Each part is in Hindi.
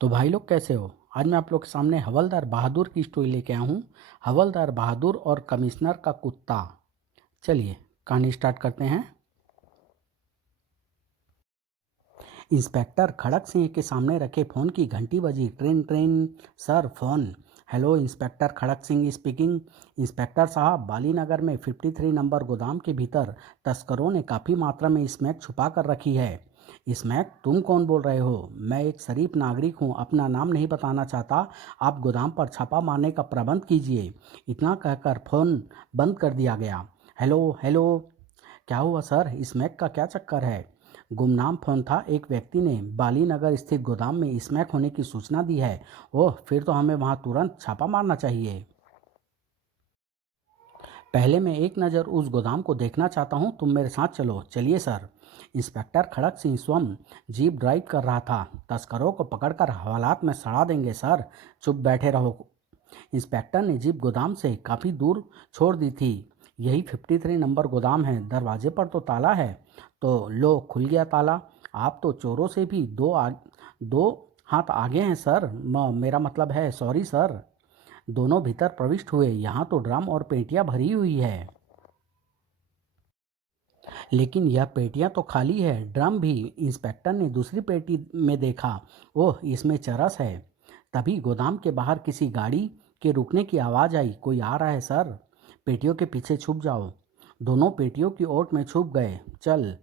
तो भाई लोग कैसे हो। आज मैं आप लोग के सामने हवलदार बहादुर की स्टोरी लेके आया हूँ। हवलदार बहादुर और कमिश्नर का कुत्ता। चलिए कहानी स्टार्ट करते हैं। इंस्पेक्टर खड़क सिंह के सामने रखे फोन की घंटी बजी। Train train. Sir phone. Hello inspector Khadak Singh speaking. Inspector साहब, बालीनगर में 53 नंबर गोदाम के भीतर तस्करों ने काफ़ी मात्रा में स्मैक छुपा कर रखी है। स्मैक? तुम कौन बोल रहे हो? मैं एक शरीफ नागरिक हूँ, अपना नाम नहीं बताना चाहता। आप गोदाम पर छापा मारने का प्रबंध कीजिए। इतना कहकर फोन बंद कर दिया गया। Hello hello. क्या हुआ सर? स्मैक का क्या चक्कर है? गुमनाम फोन था। एक व्यक्ति ने बालीनगर स्थित गोदाम में स्मैक होने की सूचना दी है। ओह, फिर तो हमें वहां तुरंत छापा मारना चाहिए। पहले मैं एक नज़र उस गोदाम को देखना चाहता हूँ, तुम मेरे साथ चलो। चलिए सर। इंस्पेक्टर खड़क सिंह स्वयं जीप ड्राइव कर रहा था। तस्करों को पकड़कर हवालात में सड़ा देंगे सर। चुप बैठे रहो। इंस्पेक्टर ने जीप गोदाम से काफ़ी दूर छोड़ दी थी। यही 53 नंबर गोदाम है। दरवाजे पर तो ताला है। तो लो, खुल गया ताला। आप तो चोरों से भी दो हाथ आगे हैं सर। मेरा मतलब है, सॉरी सर। दोनों भीतर प्रविष्ट हुए। यहाँ तो ड्रम और पेटियां भरी हुई है। लेकिन यह पेटियां तो खाली है, ड्रम भी। इंस्पेक्टर ने दूसरी पेटी में देखा। ओह, इसमें चरस है। तभी गोदाम के बाहर किसी गाड़ी के रुकने की आवाज़ आई। कोई आ रहा है सर। पेटियों के पीछे छुप जाओ। दोनों पेटियों की ओट में छुप गए। चल।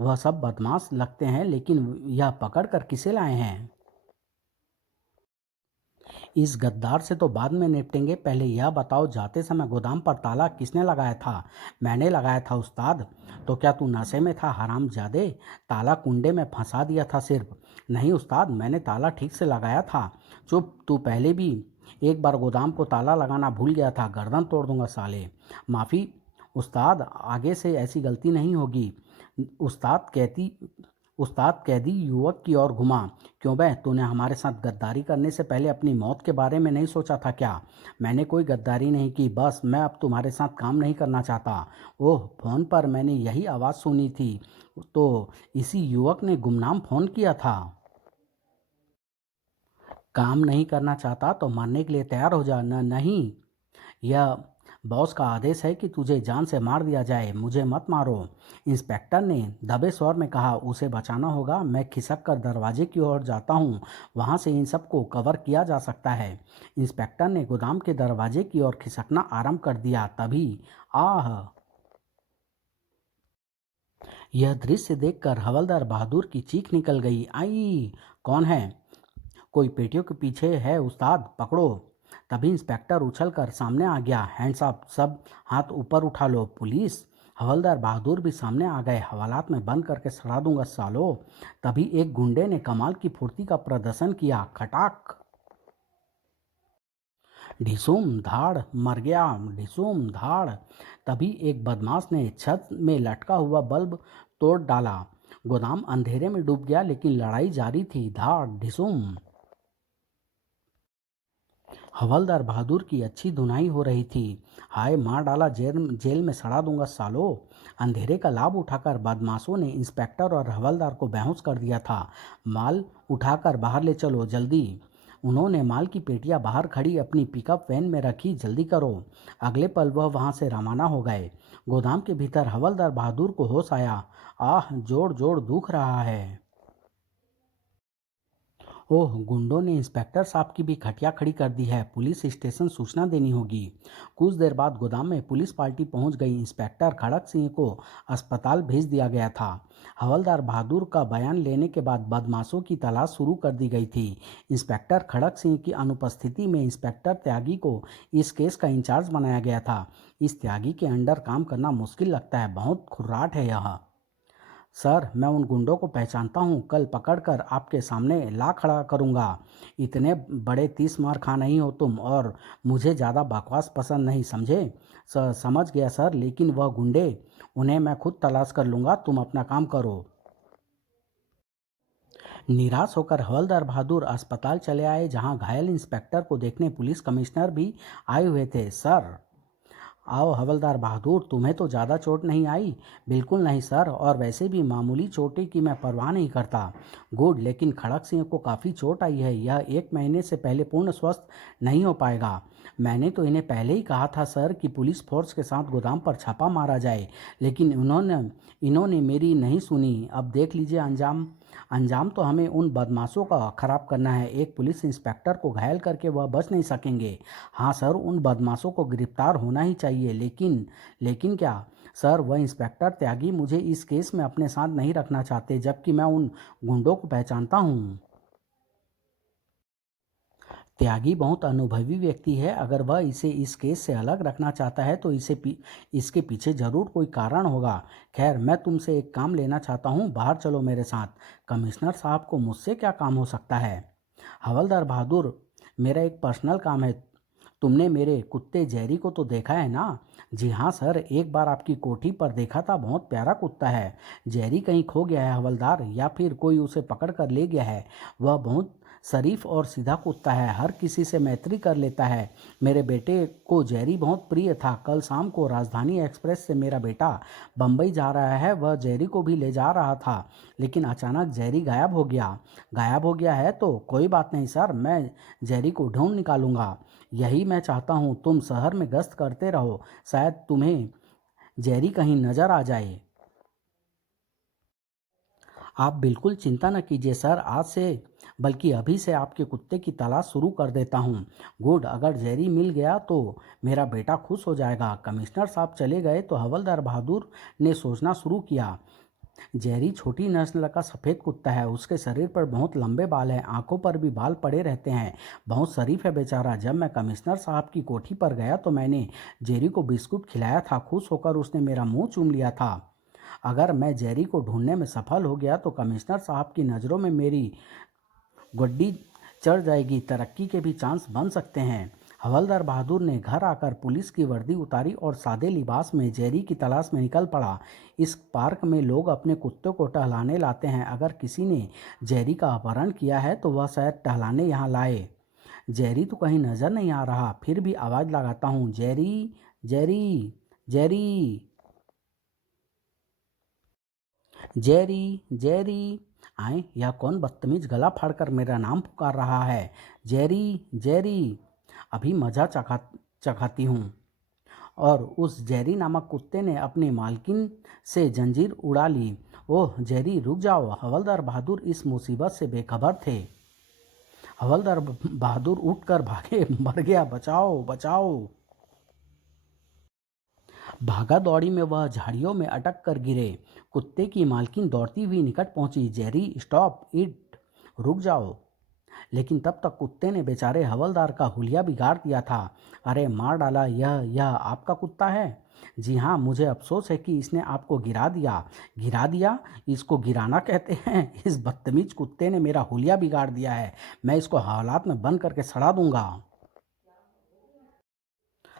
वह सब बदमाश लगते हैं, लेकिन यह पकड़ कर किसे लाए हैं? इस गद्दार से तो बाद में निपटेंगे। पहले यह बताओ, जाते समय गोदाम पर ताला किसने लगाया था? मैंने लगाया था उस्ताद। तो क्या तू नशे में था हरामजादे? ताला कुंडे में फंसा दिया था सिर्फ। नहीं उस्ताद, मैंने ताला ठीक से लगाया था। चुप, तू पहले भी एक बार गोदाम को ताला लगाना भूल गया था। गर्दन तोड़ दूंगा साले। माफ़ी उस्ताद, आगे से ऐसी गलती नहीं होगी। उस्ताद कहती उस्ताद कैदी युवक की ओर घुमा। क्यों बे, तूने हमारे साथ गद्दारी करने से पहले अपनी मौत के बारे में नहीं सोचा था क्या? मैंने कोई गद्दारी नहीं की, बस मैं अब तुम्हारे साथ काम नहीं करना चाहता। ओह, फोन पर मैंने यही आवाज़ सुनी थी। तो इसी युवक ने गुमनाम फ़ोन किया था। काम नहीं करना चाहता तो मरने के लिए तैयार हो जा। नहीं, यह बॉस का आदेश है कि तुझे जान से मार दिया जाए। मुझे मत मारो। इंस्पेक्टर ने दबे स्वर में कहा। उसे बचाना होगा। मैं खिसक कर दरवाजे की ओर जाता हूँ। वहाँ से इन सबको कवर किया जा सकता है। इंस्पेक्टर ने गोदाम के दरवाजे की ओर खिसकना आरंभ कर दिया। तभी आह! यह दृश्य देखकर हवलदार बहादुर की चीख निकल गई। आई! कौन है? कोई पेटियों के पीछे है उस्ताद, पकड़ो। तभी इंस्पेक्टर उछलकर सामने आ गया। हैंड्स अप, सब हाथ ऊपर उठा लो। पुलिस? हवलदार बहादुर भी सामने आ गए। हवालात में बंद करके सड़ा दूंगा सालो। तभी एक गुंडे ने कमाल की फुर्ती का प्रदर्शन किया। खटाक, ढिसूम धाड़, मर गया। ढिसूम धाड़। तभी एक बदमाश ने छत में लटका हुआ बल्ब तोड़ डाला। गोदाम अंधेरे में डूब गया, लेकिन लड़ाई जारी थी। धाड़ ढिसूम। हवलदार बहादुर की अच्छी धुनाई हो रही थी। हाय, मार डाला, जेल जेल में सड़ा दूंगा सालो। अंधेरे का लाभ उठाकर बदमाशों ने इंस्पेक्टर और हवलदार को बेहोश कर दिया था। माल उठाकर बाहर ले चलो जल्दी। उन्होंने माल की पेटियां बाहर खड़ी अपनी पिकअप वैन में रखी। जल्दी करो। अगले पल वह वहां से रवाना हो गए। गोदाम के भीतर हवलदार बहादुर को होश आया। आह, जोर जोर दुख रहा है। ओह, गुंडों ने इंस्पेक्टर साहब की भी खटिया खड़ी कर दी है। पुलिस स्टेशन सूचना देनी होगी। कुछ देर बाद गोदाम में पुलिस पार्टी पहुंच गई। इंस्पेक्टर खड़क सिंह को अस्पताल भेज दिया गया था। हवलदार बहादुर का बयान लेने के बाद बदमाशों की तलाश शुरू कर दी गई थी। इंस्पेक्टर खड़क सिंह की अनुपस्थिति में इंस्पेक्टर त्यागी को इस केस का इंचार्ज बनाया गया था। इस त्यागी के अंडर काम करना मुश्किल लगता है। बहुत खुर्राट है यह। सर, मैं उन गुंडों को पहचानता हूँ। कल पकड़कर आपके सामने ला खड़ा करूँगा। इतने बड़े 30 मार खा नहीं हो तुम, और मुझे ज़्यादा बकवास पसंद नहीं, समझे? समझ गया सर, लेकिन वह गुंडे, उन्हें मैं खुद तलाश कर लूँगा। तुम अपना काम करो। निराश होकर हवलदार बहादुर अस्पताल चले आए, जहाँ घायल इंस्पेक्टर को देखने पुलिस कमिश्नर भी आए हुए थे। सर, आओ हवलदार बहादुर, तुम्हें तो ज़्यादा चोट नहीं आई? बिल्कुल नहीं सर, और वैसे भी मामूली चोटें की मैं परवाह नहीं करता। गुड, लेकिन खड़क सिंह को काफ़ी चोट आई है, यह 1 महीने से पहले पूर्ण स्वस्थ नहीं हो पाएगा। मैंने तो इन्हें पहले ही कहा था सर कि पुलिस फोर्स के साथ गोदाम पर छापा मारा जाए, लेकिन इन्होंने इन्होंने मेरी नहीं सुनी। अब देख लीजिए अंजाम। अंजाम तो हमें उन बदमाशों का खराब करना है। एक पुलिस इंस्पेक्टर को घायल करके वह बच नहीं सकेंगे। हाँ सर, उन बदमाशों को गिरफ्तार होना ही चाहिए, लेकिन लेकिन क्या? सर, वह इंस्पेक्टर त्यागी मुझे इस केस में अपने साथ नहीं रखना चाहते, जबकि मैं उन गुंडों को पहचानता हूँ। त्यागी बहुत अनुभवी व्यक्ति है। अगर वह इसे इस केस से अलग रखना चाहता है तो इसके पीछे जरूर कोई कारण होगा। खैर, मैं तुमसे एक काम लेना चाहता हूँ, बाहर चलो मेरे साथ। कमिश्नर साहब को मुझसे क्या काम हो सकता है? हवलदार बहादुर, मेरा एक पर्सनल काम है। तुमने मेरे कुत्ते जेरी को तो देखा है ना? जी हाँ सर, एक बार आपकी कोठी पर देखा था। बहुत प्यारा कुत्ता है। जेरी कहीं खो गया है हवलदार, या फिर कोई उसे पकड़ कर ले गया है? वह बहुत शरीफ और सीधा कुत्ता है, हर किसी से मैत्री कर लेता है। मेरे बेटे को जेरी बहुत प्रिय था। कल शाम को राजधानी एक्सप्रेस से मेरा बेटा बम्बई जा रहा है, वह जेरी को भी ले जा रहा था, लेकिन अचानक जेरी गायब हो गया। गायब हो गया है तो कोई बात नहीं सर, मैं जेरी को ढूंढ निकालूंगा। यही मैं चाहता हूँ। तुम शहर में गश्त करते रहो, शायद तुम्हें जेरी कहीं नजर आ जाए। आप बिल्कुल चिंता न कीजिए सर, आज से बल्कि अभी से आपके कुत्ते की तलाश शुरू कर देता हूँ। गुड, अगर जेरी मिल गया तो मेरा बेटा खुश हो जाएगा। कमिश्नर साहब चले गए तो हवलदार बहादुर ने सोचना शुरू किया। जेरी छोटी नस्ल का सफ़ेद कुत्ता है। उसके शरीर पर बहुत लंबे बाल हैं, आंखों पर भी बाल पड़े रहते हैं। बहुत शरीफ है बेचारा। जब मैं कमिश्नर साहब की कोठी पर गया तो मैंने जेरी को बिस्कुट खिलाया था। खुश होकर उसने मेरा मुंह चूम लिया था। अगर मैं जेरी को ढूंढने में सफल हो गया तो कमिश्नर साहब की नज़रों में मेरी गड्डी चढ़ जाएगी। तरक्की के भी चांस बन सकते हैं। हवलदार बहादुर ने घर आकर पुलिस की वर्दी उतारी और सादे लिबास में जेरी की तलाश में निकल पड़ा। इस पार्क में लोग अपने कुत्तों को टहलाने लाते हैं। अगर किसी ने जेरी का अपहरण किया है तो वह शायद टहलाने यहाँ लाए। जेरी तो कहीं नजर नहीं आ रहा, फिर भी आवाज लगाता हूँ, Jerry, Jerry, Jerry, Jerry, Jerry. आए, यह कौन बदतमीज गला फाड़कर मेरा नाम पुकार रहा है? Jerry, Jerry. अभी मजा चखाती हूँ। और उस जेरी नामक कुत्ते ने अपनी मालकिन से जंजीर उड़ा ली। ओह जेरी, रुक जाओ। हवलदार बहादुर इस मुसीबत से बेखबर थे। हवलदार बहादुर उठकर भागे। मर गया, बचाओ, बचाओ। भागा दौड़ी में वह झाड़ियों में अटक कर गिरे। कुत्ते की मालकिन दौड़ती हुई निकट पहुंची। जेरी, स्टॉप इट, रुक जाओ। लेकिन तब तक कुत्ते ने बेचारे हवलदार का हुलिया बिगाड़ दिया था। अरे मार डाला। यह आपका कुत्ता है? जी हाँ, मुझे अफसोस है कि इसने आपको गिरा दिया। गिरा दिया? इसको गिराना कहते हैं? इस बदतमीज कुत्ते ने मेरा हुलिया बिगाड़ दिया है। मैं इसको हवालात में बंद करके सड़ा दूंगा।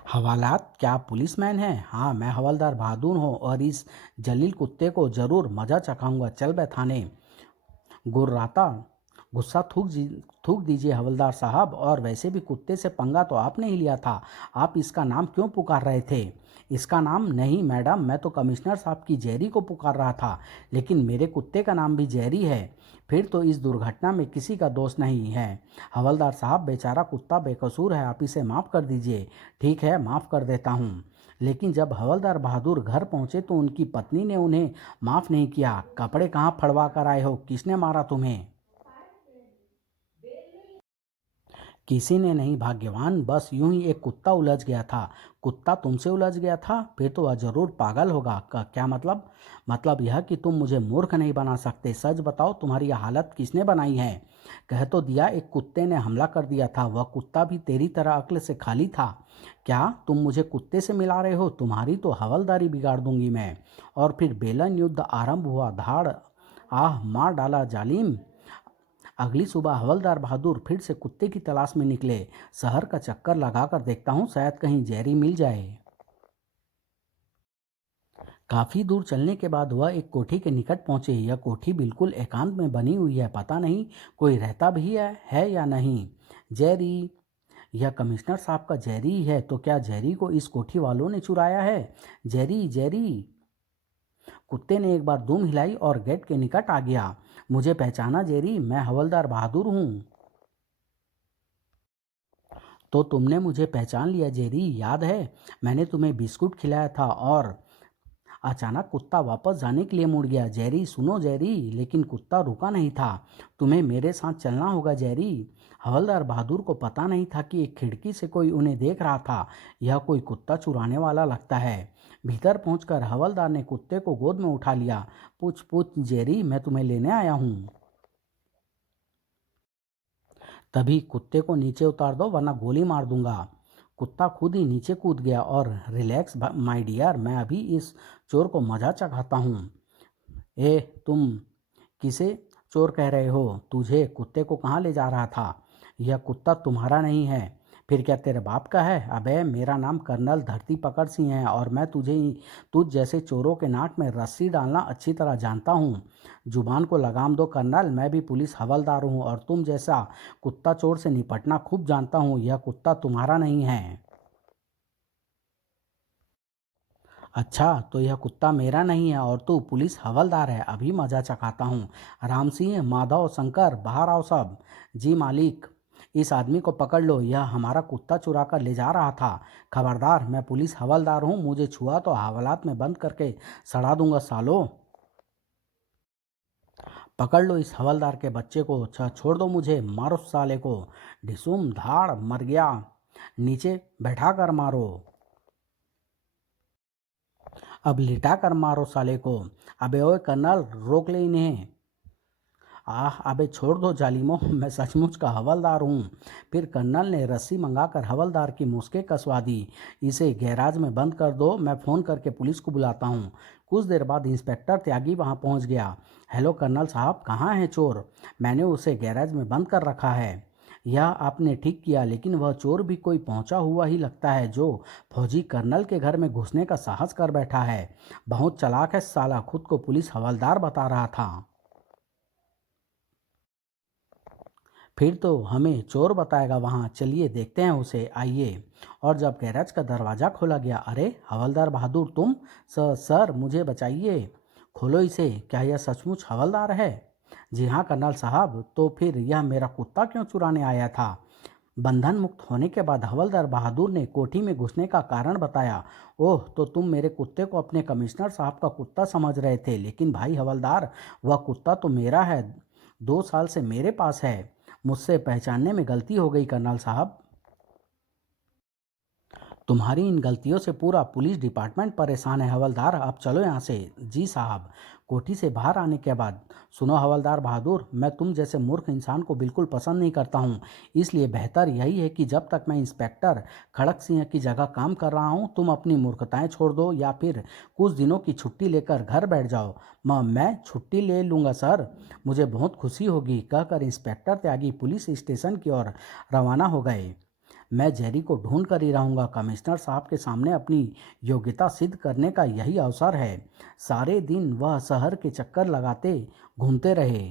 हवालात? क्या आप पुलिसमैन हैं? हाँ, मैं हवलदार बहादुर हूँ और इस जलील कुत्ते को जरूर मजा चखाऊंगा। चल बे थाने। गुर्राता गुस्सा थूक दीजिए हवलदार साहब, और वैसे भी कुत्ते से पंगा तो आपने ही लिया था। आप इसका नाम क्यों पुकार रहे थे? इसका नाम नहीं मैडम, मैं तो कमिश्नर साहब की जेरी को पुकार रहा था। लेकिन मेरे कुत्ते का नाम भी जेरी है। फिर तो इस दुर्घटना में किसी का दोष नहीं है। हवलदार साहब, बेचारा कुत्ता बेकसूर है, आप इसे माफ़ कर दीजिए। ठीक है, माफ़ कर देता हूँ। लेकिन जब हवलदार बहादुर घर पहुंचे तो उनकी पत्नी ने उन्हें माफ़ नहीं किया। कपड़े कहाँ फड़वा कर आए हो? किसने मारा तुम्हें? किसी ने नहीं भाग्यवान, बस यूं ही एक कुत्ता उलझ गया था। कुत्ता तुमसे उलझ गया था? फिर तो वह जरूर पागल होगा। का क्या मतलब? मतलब यह कि तुम मुझे मूर्ख नहीं बना सकते। सच बताओ, तुम्हारी यह हालत किसने बनाई है? कह तो दिया, एक कुत्ते ने हमला कर दिया था। वह कुत्ता भी तेरी तरह अक्ल से खाली था। क्या तुम मुझे कुत्ते से मिला रहे हो? तुम्हारी तो हवलदारी बिगाड़ दूंगी मैं। और फिर बेलन युद्ध आरंभ हुआ। धाड़, आह, मार डाला जालिम। अगली सुबह हवलदार बहादुर फिर से कुत्ते की तलाश में निकले। शहर का चक्कर लगाकर देखता हूँ, शायद कहीं जेरी मिल जाए। काफी दूर चलने के बाद वह एक कोठी के निकट पहुंचे। यह कोठी बिल्कुल एकांत में बनी हुई है। पता नहीं कोई रहता भी है या नहीं। जेरी, यह कमिश्नर साहब का जेरी ही है, तो क्या जेरी को इस कोठी वालों ने चुराया है? Jerry, Jerry. कुत्ते ने एक बार दुम हिलाई और गेट के निकट आ गया। मुझे पहचाना जेरी, मैं हवलदार बहादुर हूँ। तो तुमने मुझे पहचान लिया जेरी, याद है मैंने तुम्हें बिस्कुट खिलाया था? और अचानक कुत्ता वापस जाने के लिए मुड़ गया। जेरी, सुनो जेरी। लेकिन कुत्ता रुका नहीं था। तुम्हें मेरे साथ चलना होगा जेरी। हवलदार बहादुर को पता नहीं था कि एक खिड़की से कोई उन्हें देख रहा था। यह कोई कुत्ता चुराने वाला लगता है। भीतर पहुंचकर हवलदार ने कुत्ते को गोद में उठा लिया। पूछ पूछ जेरी, मैं तुम्हें लेने आया हूँ। तभी कुत्ते को नीचे उतार दो वरना गोली मार दूंगा। कुत्ता खुद ही नीचे कूद गया और रिलैक्स माय डियर, मैं अभी इस चोर को मजा चखाता हूँ। ए तुम किसे चोर कह रहे हो? तुझे कुत्ते को कहाँ ले जा रहा था? यह कुत्ता तुम्हारा नहीं है। फिर क्या तेरे बाप का है? अबे मेरा नाम कर्नल धरती पकड़ सिंह है और मैं तुझ जैसे चोरों के नाक में रस्सी डालना अच्छी तरह जानता हूँ। जुबान को लगाम दो कर्नल, मैं भी पुलिस हवलदार हूँ और तुम जैसा कुत्ता चोर से निपटना खूब जानता हूँ। यह कुत्ता तुम्हारा नहीं है। अच्छा, तो यह कुत्ता मेरा नहीं है और तू पुलिस हवलदार है। अभी मजा चखाता हूँ। राम सिंह, माधव, शंकर, बाहर आओ सब। जी मालिक। इस आदमी को पकड़ लो, यह हमारा कुत्ता चुरा कर ले जा रहा था। खबरदार, मैं पुलिस हवलदार हूँ, मुझे छुआ तो हवालात में बंद करके सड़ा दूंगा सालो। पकड़ लो इस हवलदार के बच्चे को। छोड़ दो मुझे, मारो साले को। ढिसूम धाड़, मर गया। नीचे बैठा कर मारो। अब लिटा कर मारो साले को। अबे ओए कर्नल, रोक ले इन्हें। आह, अबे छोड़ दो जालिमो, मैं सचमुच का हवलदार हूँ। फिर कर्नल ने रस्सी मंगाकर हवलदार की मुस्के कसवा दी। इसे गैराज में बंद कर दो, मैं फ़ोन करके पुलिस को बुलाता हूँ। कुछ देर बाद इंस्पेक्टर त्यागी वहाँ पहुँच गया। हेलो कर्नल साहब, कहाँ है चोर? मैंने उसे गैराज में बंद कर रखा है। यह आपने ठीक किया, लेकिन वह चोर भी कोई पहुंचा हुआ ही लगता है जो फौजी कर्नल के घर में घुसने का साहस कर बैठा है। बहुत चालाक है साला, खुद को पुलिस हवलदार बता रहा था। फिर तो हमें चोर बताएगा वहाँ, चलिए देखते हैं उसे, आइए। और जब गैराज का दरवाज़ा खोला गया, अरे हवलदार बहादुर तुम? सर मुझे बचाइए, खोलो इसे। क्या यह सचमुच हवलदार है? जी हाँ कर्नल साहब। तो फिर यह मेरा कुत्ता क्यों चुराने आया था? बंधन मुक्त होने के बाद हवलदार बहादुर ने कोठी में घुसने का कारण बताया। ओह, तो तुम मेरे कुत्ते को अपने कमिश्नर साहब का कुत्ता समझ रहे थे, लेकिन भाई हवलदार, वह कुत्ता तो मेरा है, 2 साल से मेरे पास है। मुझसे पहचानने में गलती हो गई कर्नल साहब। तुम्हारी इन गलतियों से पूरा पुलिस डिपार्टमेंट परेशान है हवलदार, अब चलो यहाँ से। जी साहब। कोठी से बाहर आने के बाद, सुनो हवलदार बहादुर, मैं तुम जैसे मूर्ख इंसान को बिल्कुल पसंद नहीं करता हूँ। इसलिए बेहतर यही है कि जब तक मैं इंस्पेक्टर खड़क सिंह की जगह काम कर रहा हूँ, तुम अपनी मूर्खताएं छोड़ दो या फिर कुछ दिनों की छुट्टी लेकर घर बैठ जाओ। मैं छुट्टी ले लूँगा सर, मुझे बहुत खुशी होगी, कहकर इंस्पेक्टर त्यागी पुलिस स्टेशन की ओर रवाना हो गए। मैं जेरी को ढूंढ कर ही रहूंगा। कमिश्नर साहब के सामने अपनी योग्यता सिद्ध करने का यही अवसर है। सारे दिन वह शहर के चक्कर लगाते घूमते रहे।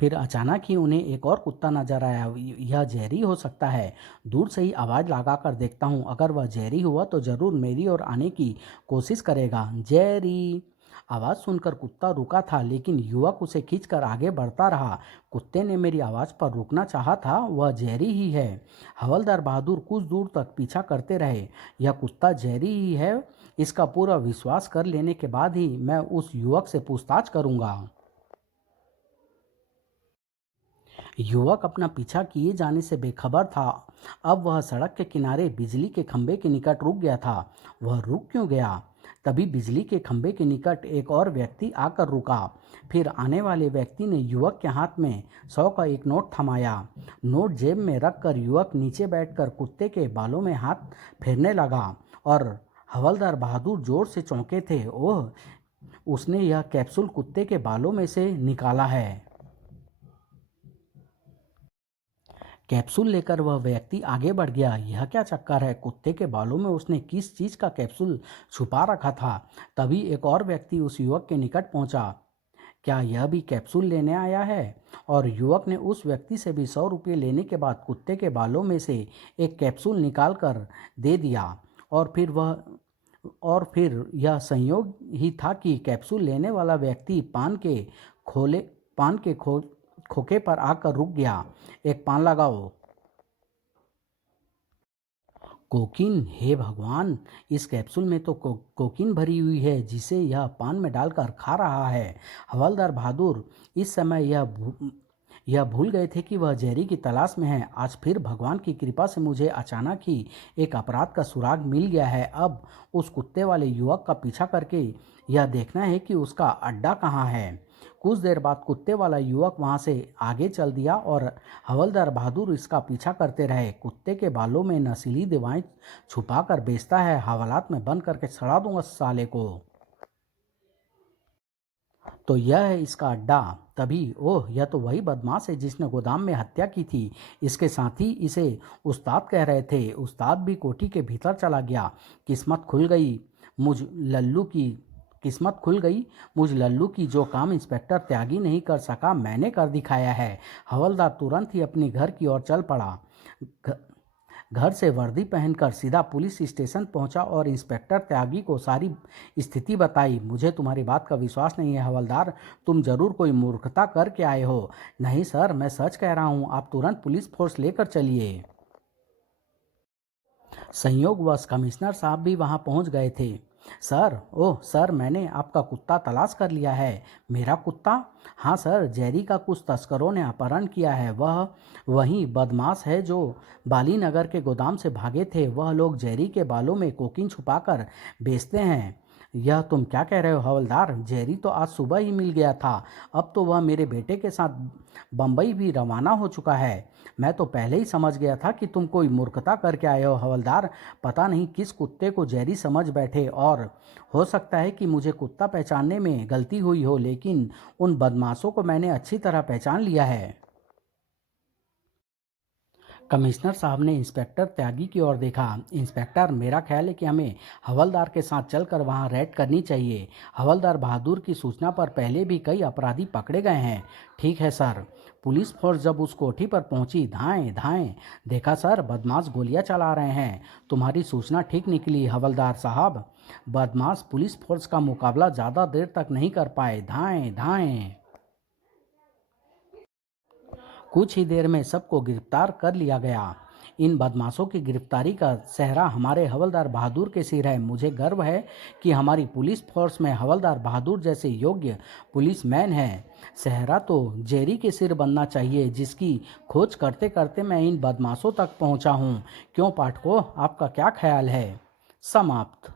फिर अचानक ही उन्हें एक और कुत्ता नजर आया। यह जेरी हो सकता है। दूर से ही आवाज़ लगाकर देखता हूँ, अगर वह जेरी हुआ तो ज़रूर मेरी ओर आने की कोशिश करेगा। जेरी। आवाज़ सुनकर कुत्ता रुका था, लेकिन युवक उसे खींचकर आगे बढ़ता रहा। कुत्ते ने मेरी आवाज़ पर रुकना चाहा था, वह जेरी ही है। हवलदार बहादुर कुछ दूर तक पीछा करते रहे। यह कुत्ता जेरी ही है, इसका पूरा विश्वास कर लेने के बाद ही मैं उस युवक से पूछताछ करूँगा। युवक अपना पीछा किए जाने से बेखबर था। अब वह सड़क के किनारे बिजली के खंभे के निकट रुक गया था। वह रुक क्यों गया? तभी बिजली के खंभे के निकट एक और व्यक्ति आकर रुका। फिर आने वाले व्यक्ति ने युवक के हाथ में 100 का एक नोट थमाया। नोट जेब में रखकर युवक नीचे बैठकर कुत्ते के बालों में हाथ फेरने लगा और हवलदार बहादुर जोर से चौंके थे। ओह, उसने यह कैप्सूल कुत्ते के बालों में से निकाला है। कैप्सूल लेकर वह व्यक्ति आगे बढ़ गया। यह क्या चक्कर है? कुत्ते के बालों में उसने किस चीज का कैप्सूल छुपा रखा था? तभी एक और व्यक्ति उस युवक के निकट पहुंचा। क्या यह भी कैप्सूल लेने आया है? और युवक ने उस व्यक्ति से भी 100 रुपये लेने के बाद कुत्ते के बालों में से एक कैप्सूल निकाल कर दे दिया। और फिर यह संयोग ही था कि कैप्सूल लेने वाला व्यक्ति खोले पान के खोखे पर आकर रुक गया। एक पान लगाओ। कोकीन, हे भगवान, इस कैप्सूल में तो कोकीन भरी हुई है जिसे यह पान में डालकर खा रहा है। हवलदार बहादुर इस समय यह भूल गए थे कि वह जेरी की तलाश में है। आज फिर भगवान की कृपा से मुझे अचानक ही एक अपराध का सुराग मिल गया है। अब उस कुत्ते वाले युवक का पीछा करके यह देखना है कि उसका अड्डा कहाँ है। कुछ देर बाद कुत्ते वाला युवक वहां से आगे चल दिया और हवलदार बहादुर इसका पीछा करते रहे। कुत्ते के बालों में नशीली दवाएं छुपाकर बेचता है। हवालात में बंद करके सड़ा दूंगा साले को। तो यह है इसका अड्डा। तभी ओह, यह तो वही बदमाश है जिसने गोदाम में हत्या की थी। इसके साथी इसे उस्ताद कह रहे थे। उस्ताद भी कोठी के भीतर चला गया। किस्मत खुल गई मुझ लल्लू की किस्मत खुल गई मुझ लल्लू की। जो काम इंस्पेक्टर त्यागी नहीं कर सका मैंने कर दिखाया है। हवलदार तुरंत ही अपने घर की ओर चल पड़ा। घर से वर्दी पहनकर सीधा पुलिस स्टेशन पहुंचा और इंस्पेक्टर त्यागी को सारी स्थिति बताई। मुझे तुम्हारी बात का विश्वास नहीं है हवलदार, तुम जरूर कोई मूर्खता करके आए हो। नहीं सर, मैं सच कह रहा हूं, आप तुरंत पुलिस फोर्स लेकर चलिए। संयोगवश कमिश्नर साहब भी वहां पहुंच गए थे। सर, ओह सर, मैंने आपका कुत्ता तलाश कर लिया है। मेरा कुत्ता? हाँ सर, जेरी का कुछ तस्करों ने अपहरण किया है। वह वही बदमाश है जो बाली नगर के गोदाम से भागे थे। वह लोग जेरी के बालों में कोकीन छुपाकर बेचते हैं। यह तुम क्या कह रहे हो हवलदार? जेरी तो आज सुबह ही मिल गया था। अब तो वह मेरे बेटे के साथ बम्बई भी रवाना हो चुका है। मैं तो पहले ही समझ गया था कि तुम कोई मूर्खता करके आए हो हवलदार। पता नहीं किस कुत्ते को जेरी समझ बैठे। और हो सकता है कि मुझे कुत्ता पहचानने में गलती हुई हो, लेकिन उन बदमाशों को मैंने अच्छी तरह पहचान लिया है। कमिश्नर साहब ने इंस्पेक्टर त्यागी की ओर देखा। इंस्पेक्टर, मेरा ख्याल है कि हमें हवलदार के साथ चलकर वहां रेड करनी चाहिए। हवलदार बहादुर की सूचना पर पहले भी कई अपराधी पकड़े गए हैं। ठीक है सर। पुलिस फोर्स जब उस कोठी पर पहुंची, धाएं धाएं। देखा सर, बदमाश गोलियां चला रहे हैं। तुम्हारी सूचना ठीक निकली हवलदार साहब। बदमाश पुलिस फोर्स का मुकाबला ज़्यादा देर तक नहीं कर पाए। धाएं धाएं। कुछ ही देर में सबको गिरफ्तार कर लिया गया। इन बदमाशों की गिरफ्तारी का सेहरा हमारे हवलदार बहादुर के सिर है। मुझे गर्व है कि हमारी पुलिस फोर्स में हवलदार बहादुर जैसे योग्य पुलिसमैन हैं। सेहरा तो जेरी के सिर बनना चाहिए, जिसकी खोज करते करते मैं इन बदमाशों तक पहुंचा हूं। क्यों पाठकों, आपका क्या ख्याल है? समाप्त।